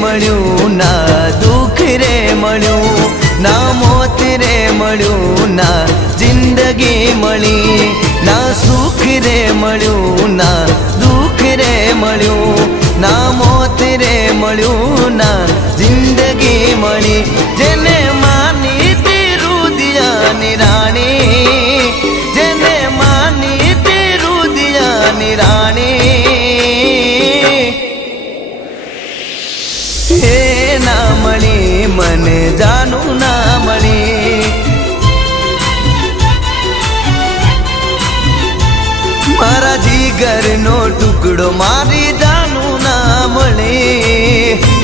મળ્યું ના દુઃખ રે મળ્યું ના મોત રે મળ્યું ના જિંદગી મળી ના સુખ રે મળ્યું ના દુઃખ રે મળ્યું ના મોત રે મળ્યું ના જિંદગી મળી જેને માની તે રુદિયાની રાણી જેને માની તે રુદિયાની રાણી હે ના મળી મને જાનું ના મળી મારા જીગરનો ટુકડો મારી જાનું ના મળી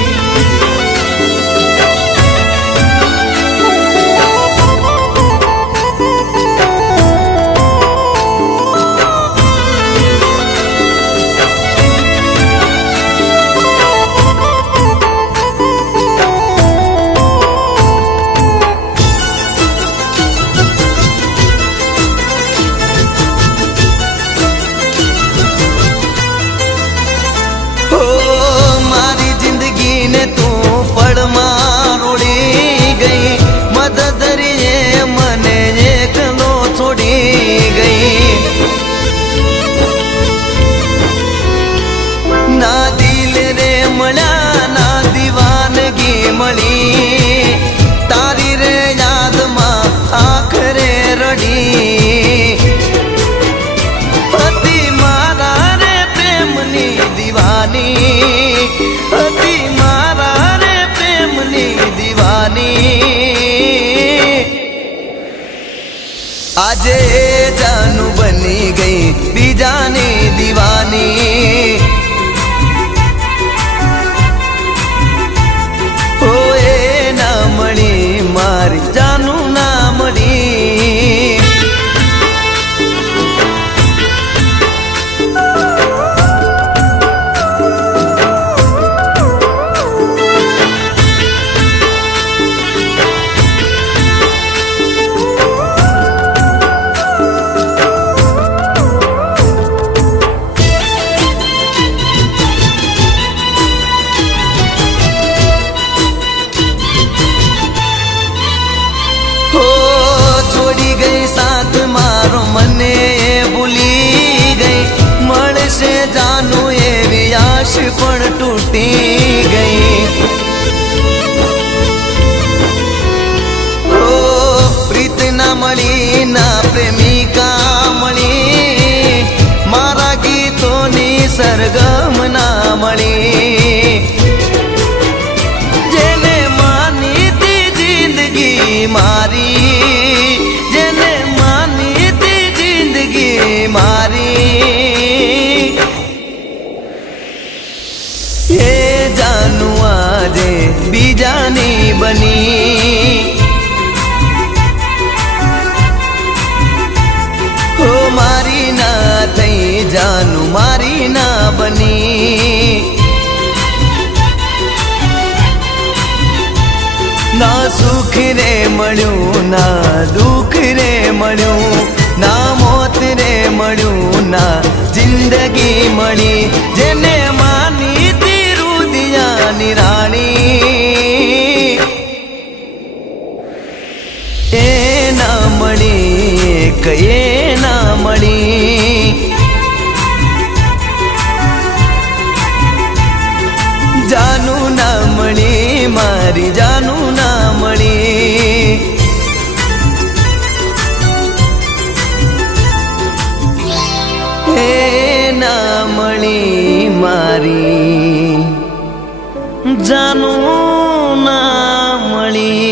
તારી રે યાદમાં આખરે રડી હતી મારા રે પ્રેમની દીવાની હતી મારા રે પ્રેમની દીવાની આજે જાનું બની ગઈ બીજાની દીવાની મારી જાનું ના મળી મને ભૂલી ગઈ મળશે જાનું એવી આશ પણ તૂટી ગઈ ઓ પ્રીત ના મળી ના પ્રેમિકા મળી મારા ગીતોની સરગમ ના મળી જેને માની તી જિંદગી મારી જેને મારી એ જાનું આજે બીજાની બની હો મારી ના થઈ જાનું મારી ના બની ના સુખ રે મળ્યું ના દુઃખ રે મળ્યું ના મોત રે મળ્યું ના જિંદગી મળી જેને માની તી રુદિયાની રાણી એ ના મળી કયે ના મળી જાનું ના મળી મારી જાનું ના મળી હે ના મળી મારી જાનું ના મળી